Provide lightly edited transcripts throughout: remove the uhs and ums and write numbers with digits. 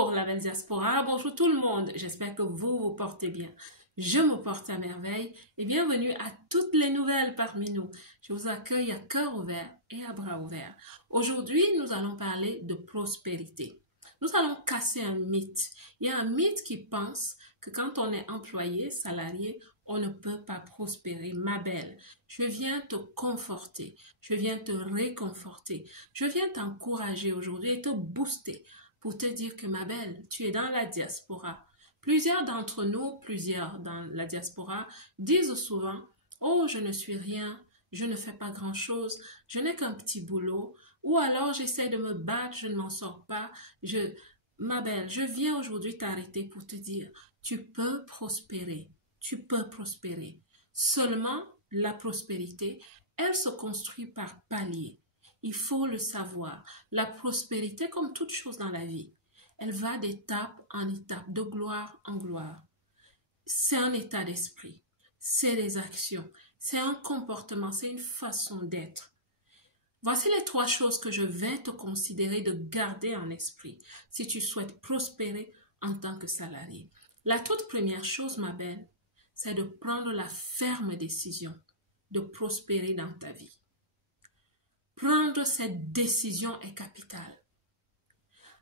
Bonjour la belle diaspora, bonjour tout le monde, j'espère que vous vous portez bien. Je me porte à merveille et bienvenue à toutes les nouvelles parmi nous. Je vous accueille à cœur ouvert et à bras ouverts. Aujourd'hui, nous allons parler de prospérité. Nous allons casser un mythe. Il y a un mythe qui pense que quand on est employé, salarié, on ne peut pas prospérer. Ma belle, je viens te conforter, je viens te réconforter, je viens t'encourager aujourd'hui et te booster pour te dire que ma belle, tu es dans la diaspora. Plusieurs d'entre nous, plusieurs dans la diaspora, disent souvent « Oh, je ne suis rien, je ne fais pas grand-chose, je n'ai qu'un petit boulot. » Ou alors j'essaie de me battre, je ne m'en sors pas. Ma belle, je viens aujourd'hui t'arrêter pour te dire « Tu peux prospérer, tu peux prospérer. » Seulement, la prospérité, elle se construit par paliers. Il faut le savoir. La prospérité, comme toute chose dans la vie, elle va d'étape en étape, de gloire en gloire. C'est un état d'esprit, c'est des actions, c'est un comportement, c'est une façon d'être. Voici les 3 choses que je vais te considérer de garder en esprit si tu souhaites prospérer en tant que salarié. La toute première chose, ma belle, c'est de prendre la ferme décision de prospérer dans ta vie. Prendre cette décision est capitale.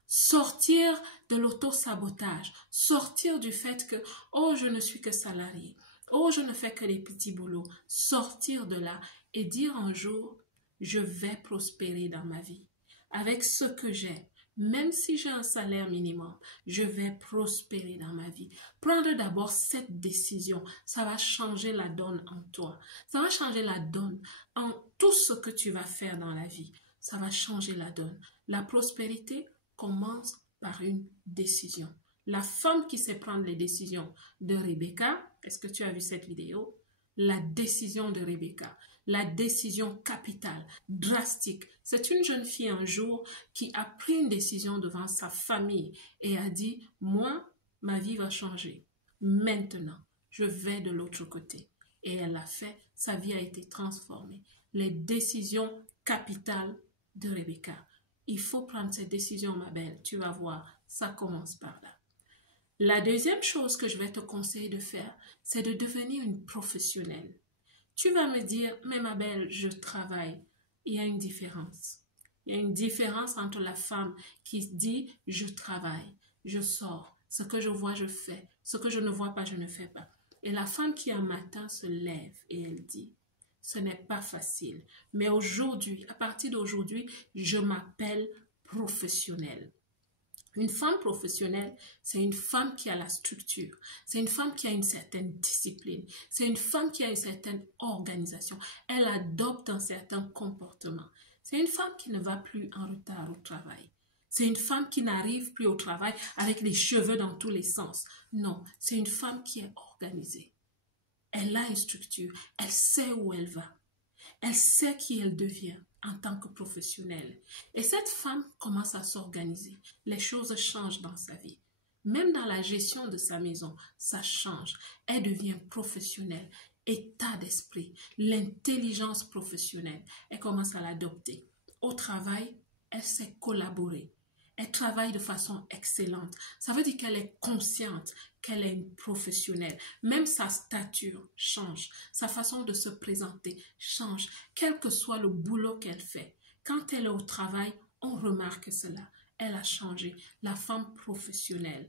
Sortir de l'auto-sabotage, sortir du fait que « Oh, je ne suis que salarié, oh, je ne fais que des petits boulots », sortir de là et dire un jour « Je vais prospérer dans ma vie. Avec ce que j'ai, même si j'ai un salaire minimum, je vais prospérer dans ma vie. » Prendre d'abord cette décision, ça va changer la donne en toi. Ça va changer la donne en tout ce que tu vas faire dans la vie. Ça va changer la donne. La prospérité commence par une décision. La femme qui sait prendre les décisions de Rebecca, est-ce que tu as vu cette vidéo? La décision de Rebecca, la décision capitale, drastique. C'est une jeune fille un jour qui a pris une décision devant sa famille et a dit « Moi, ma vie va changer. Maintenant, je vais de l'autre côté. » Et elle l'a fait, sa vie a été transformée. Les décisions capitales de Rebecca. Il faut prendre cette décision, ma belle. Tu vas voir, ça commence par là. La deuxième chose que je vais te conseiller de faire, c'est de devenir une professionnelle. Tu vas me dire, mais ma belle, je travaille. Il y a une différence. Il y a une différence entre la femme qui dit, je travaille, je sors, ce que je vois, je fais, ce que je ne vois pas, je ne fais pas. Et la femme qui un matin se lève et elle dit, ce n'est pas facile, mais aujourd'hui, à partir d'aujourd'hui, je m'appelle professionnelle. Une femme professionnelle, c'est une femme qui a la structure, c'est une femme qui a une certaine discipline, c'est une femme qui a une certaine organisation, elle adopte un certain comportement. C'est une femme qui ne va plus en retard au travail. C'est une femme qui n'arrive plus au travail avec les cheveux dans tous les sens. Non, c'est une femme qui est organisée. Elle a une structure, elle sait où elle va, elle sait qui elle devient en tant que professionnelle. Et cette femme commence à s'organiser. Les choses changent dans sa vie. Même dans la gestion de sa maison, ça change. Elle devient professionnelle. État d'esprit, l'intelligence professionnelle, elle commence à l'adopter. Au travail, elle sait collaborer. Elle travaille de façon excellente. Ça veut dire qu'elle est consciente, qu'elle est une professionnelle. Même sa stature change. Sa façon de se présenter change. Quel que soit le boulot qu'elle fait. Quand elle est au travail, on remarque cela. Elle a changé. La femme professionnelle.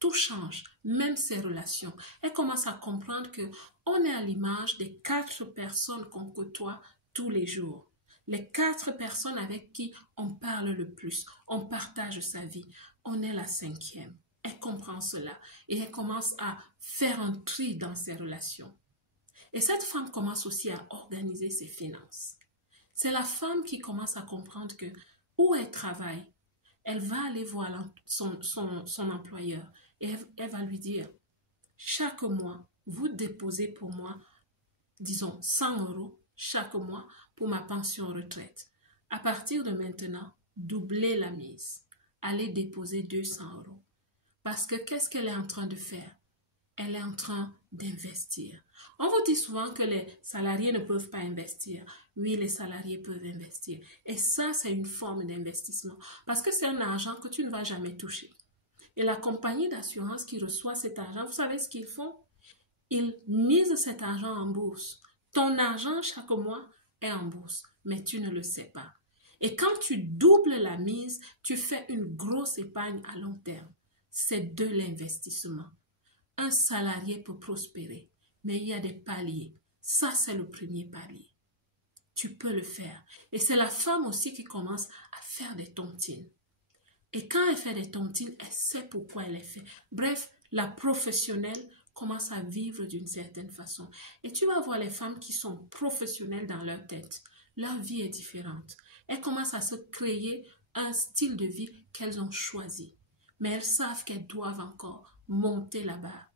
Tout change, même ses relations. Elle commence à comprendre qu'on est à l'image des 4 personnes qu'on côtoie tous les jours. Les 4 personnes avec qui on parle le plus, on partage sa vie. On est la 5e. Elle comprend cela et elle commence à faire un tri dans ses relations. Et cette femme commence aussi à organiser ses finances. C'est la femme qui commence à comprendre que où elle travaille, elle va aller voir son employeur et elle va lui dire, chaque mois, vous déposez pour moi, disons, 100 € chaque mois pour ma pension retraite. À partir de maintenant, doublez la mise. Allez déposer 200 €. Parce que qu'est-ce qu'elle est en train de faire? Elle est en train d'investir. On vous dit souvent que les salariés ne peuvent pas investir. Oui, les salariés peuvent investir. Et ça, c'est une forme d'investissement. Parce que c'est un argent que tu ne vas jamais toucher. Et la compagnie d'assurance qui reçoit cet argent, vous savez ce qu'ils font? Ils misent cet argent en bourse. Ton argent chaque mois est en bourse, mais tu ne le sais pas. Et quand tu doubles la mise, tu fais une grosse épargne à long terme. C'est de l'investissement. Un salarié peut prospérer, mais il y a des paliers. Ça, c'est le premier palier. Tu peux le faire. Et c'est la femme aussi qui commence à faire des tontines. Et quand elle fait des tontines, elle sait pourquoi elle les fait. Bref, la professionnelle commence à vivre d'une certaine façon. Et tu vas voir les femmes qui sont professionnelles dans leur tête. Leur vie est différente. Elles commencent à se créer un style de vie qu'elles ont choisi. Mais elles savent qu'elles doivent encore monter la barre.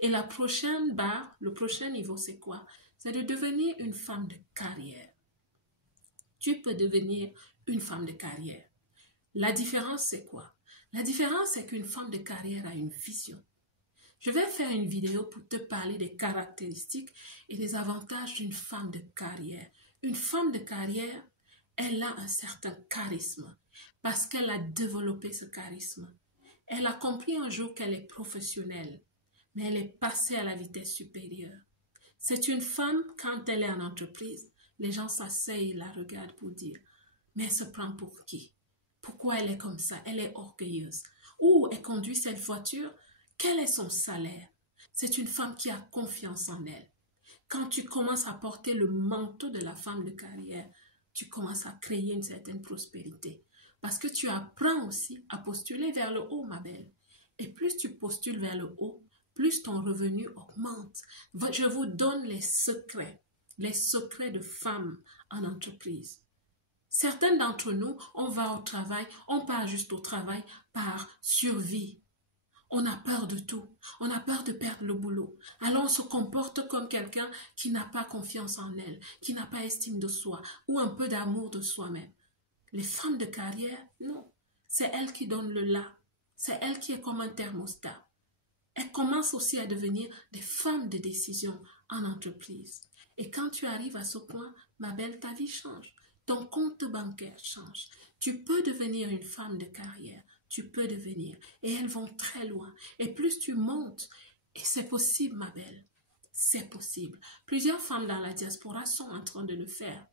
Et la prochaine barre, le prochain niveau, c'est quoi? C'est de devenir une femme de carrière. Tu peux devenir une femme de carrière. La différence, c'est quoi? La différence, c'est qu'une femme de carrière a une vision. Je vais faire une vidéo pour te parler des caractéristiques et des avantages d'une femme de carrière. Une femme de carrière, elle a un certain charisme parce qu'elle a développé ce charisme. Elle a compris un jour qu'elle est professionnelle, mais elle est passée à la vitesse supérieure. C'est une femme, quand elle est en entreprise, les gens s'asseyent et la regardent pour dire « Mais elle se prend pour qui? Pourquoi elle est comme ça? Elle est orgueilleuse. Ou elle conduit cette voiture? Quel est son salaire? » C'est une femme qui a confiance en elle. Quand tu commences à porter le manteau de la femme de carrière, tu commences à créer une certaine prospérité. Parce que tu apprends aussi à postuler vers le haut, ma belle. Et plus tu postules vers le haut, plus ton revenu augmente. Je vous donne les secrets de femmes en entreprise. Certaines d'entre nous, on va au travail, on part juste au travail par survie. On a peur de tout. On a peur de perdre le boulot. Alors on se comporte comme quelqu'un qui n'a pas confiance en elle, qui n'a pas estime de soi ou un peu d'amour de soi-même. Les femmes de carrière, non. C'est elles qui donnent le là. C'est elles qui est comme un thermostat. Elles commencent aussi à devenir des femmes de décision en entreprise. Et quand tu arrives à ce point, ma belle, ta vie change. Ton compte bancaire change. Tu peux devenir une femme de carrière. Tu peux devenir. Et elles vont très loin. Et plus tu montes, et c'est possible, ma belle. C'est possible. Plusieurs femmes dans la diaspora sont en train de le faire.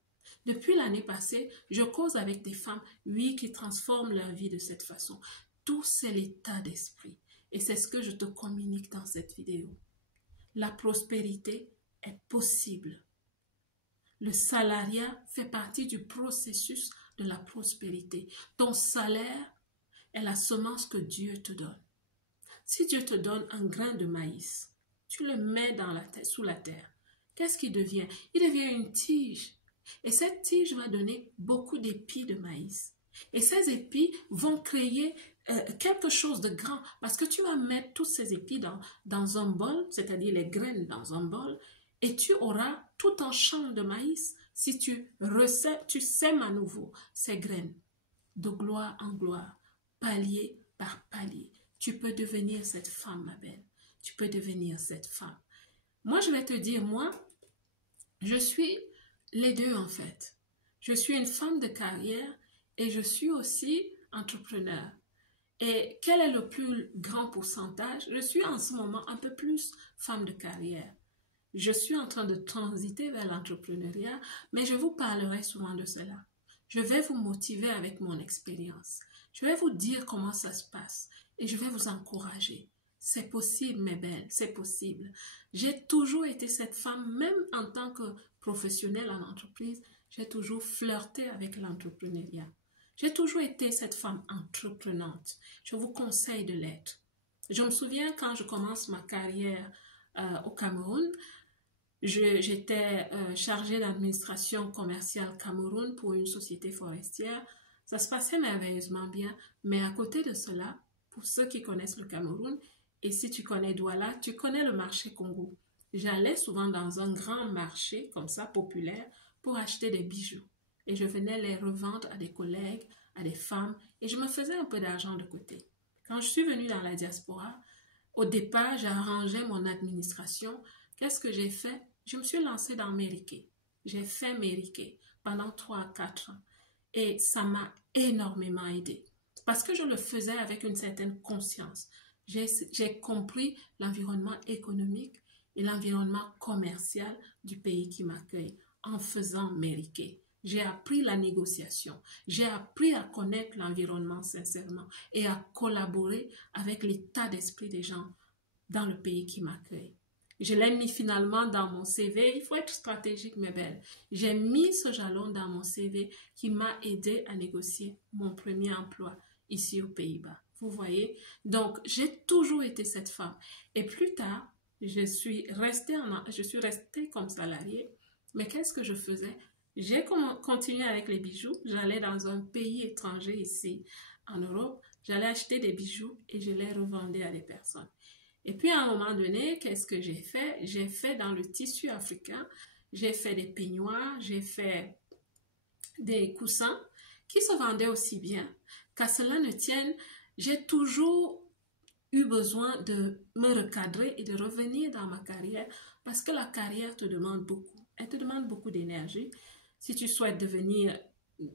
Depuis l'année passée, je cause avec des femmes, oui, qui transforment leur vie de cette façon. Tout, c'est l'état d'esprit. Et c'est ce que je te communique dans cette vidéo. La prospérité est possible. Le salariat fait partie du processus de la prospérité. Ton salaire est la semence que Dieu te donne. Si Dieu te donne un grain de maïs, tu le mets dans la terre, sous la terre. Qu'est-ce qu'il devient? Il devient une tige. Et cette tige va donner beaucoup d'épis de maïs. Et ces épis vont créer quelque chose de grand. Parce que tu vas mettre tous ces épis dans un bol, c'est-à-dire les graines dans un bol, et tu auras tout un champ de maïs si tu sèmes à nouveau ces graines. De gloire en gloire, palier par palier. Tu peux devenir cette femme, ma belle. Tu peux devenir cette femme. Moi, je vais te dire, moi, je suis les deux en fait. Je suis une femme de carrière et je suis aussi entrepreneur. Et quel est le plus grand pourcentage? Je suis en ce moment un peu plus femme de carrière. Je suis en train de transiter vers l'entrepreneuriat, mais je vous parlerai souvent de cela. Je vais vous motiver avec mon expérience. Je vais vous dire comment ça se passe et je vais vous encourager. C'est possible, mes belles, c'est possible. J'ai toujours été cette femme, même en tant que professionnelle en entreprise, j'ai toujours flirté avec l'entrepreneuriat. J'ai toujours été cette femme entreprenante. Je vous conseille de l'être. Je me souviens quand je commence ma carrière au Cameroun, j'étais chargée d'administration commerciale Cameroun pour une société forestière. Ça se passait merveilleusement bien, mais à côté de cela, pour ceux qui connaissent le Cameroun, et si tu connais Douala, tu connais le marché Congo. J'allais souvent dans un grand marché comme ça, populaire, pour acheter des bijoux. Et je venais les revendre à des collègues, à des femmes, et je me faisais un peu d'argent de côté. Quand je suis venue dans la diaspora, au départ, j'arrangeais mon administration. Qu'est-ce que j'ai fait? Je me suis lancée dans Mériquet. J'ai fait Mériquet pendant 3 à 4 ans. Et ça m'a énormément aidée. parce que je le faisais avec une certaine conscience. J'ai compris l'environnement économique et l'environnement commercial du pays qui m'accueille en faisant mériquer. J'ai appris la négociation, j'ai appris à connaître l'environnement sincèrement et à collaborer avec l'état d'esprit des gens dans le pays qui m'accueille. Je l'ai mis finalement dans mon CV. Il faut être stratégique, mes belles. J'ai mis ce jalon dans mon CV qui m'a aidé à négocier mon premier emploi ici aux Pays-Bas. Vous voyez? Donc, j'ai toujours été cette femme. Et plus tard, je suis restée comme salariée. Mais qu'est-ce que je faisais? J'ai continué avec les bijoux. J'allais dans un pays étranger ici, en Europe. J'allais acheter des bijoux et je les revendais à des personnes. Et puis, à un moment donné, qu'est-ce que j'ai fait? J'ai fait dans le tissu africain, j'ai fait des peignoirs, j'ai fait des coussins qui se vendaient aussi bien. Qu'à cela ne tienne, j'ai toujours eu besoin de me recadrer et de revenir dans ma carrière parce que la carrière te demande beaucoup. Elle te demande beaucoup d'énergie. Si tu souhaites devenir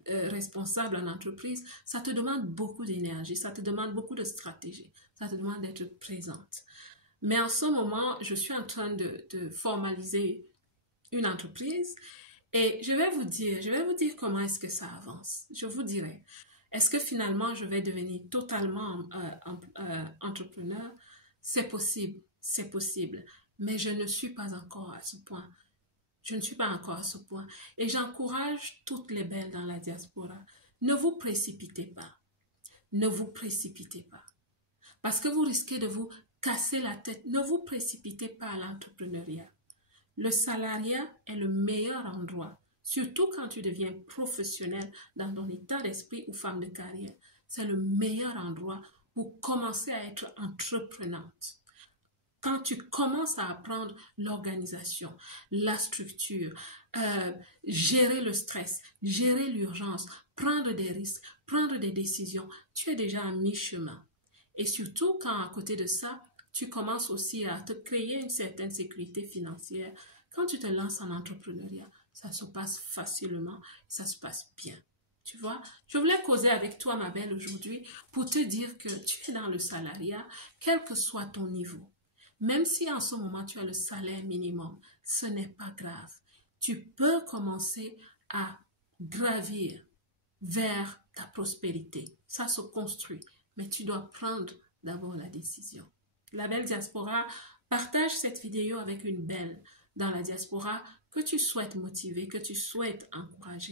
responsable en entreprise, ça te demande beaucoup d'énergie, ça te demande beaucoup de stratégie, ça te demande d'être présente. Mais en ce moment, je suis en train de formaliser une entreprise et je vais vous dire comment est-ce que ça avance. Je vous dirai. Est-ce que finalement, je vais devenir totalement entrepreneur? C'est possible, mais je ne suis pas encore à ce point. Je ne suis pas encore à ce point. Et j'encourage toutes les belles dans la diaspora. Ne vous précipitez pas. Ne vous précipitez pas. Parce que vous risquez de vous casser la tête. Ne vous précipitez pas à l'entrepreneuriat. Le salariat est le meilleur endroit, surtout quand tu deviens professionnel dans ton état d'esprit ou femme de carrière. C'est le meilleur endroit pour commencer à être entreprenante. Quand tu commences à apprendre l'organisation, la structure, gérer le stress, gérer l'urgence, prendre des risques, prendre des décisions, tu es déjà à mi-chemin. Et surtout quand à côté de ça, tu commences aussi à te créer une certaine sécurité financière. Quand tu te lances en entrepreneuriat, ça se passe facilement, ça se passe bien. Tu vois, je voulais causer avec toi, ma belle, aujourd'hui pour te dire que tu es dans le salariat, quel que soit ton niveau. Même si en ce moment tu as le salaire minimum, ce n'est pas grave. Tu peux commencer à gravir vers ta prospérité. Ça se construit, mais tu dois prendre d'abord la décision. La belle diaspora, partage cette vidéo avec une belle dans la diaspora que tu souhaites motiver, que tu souhaites encourager.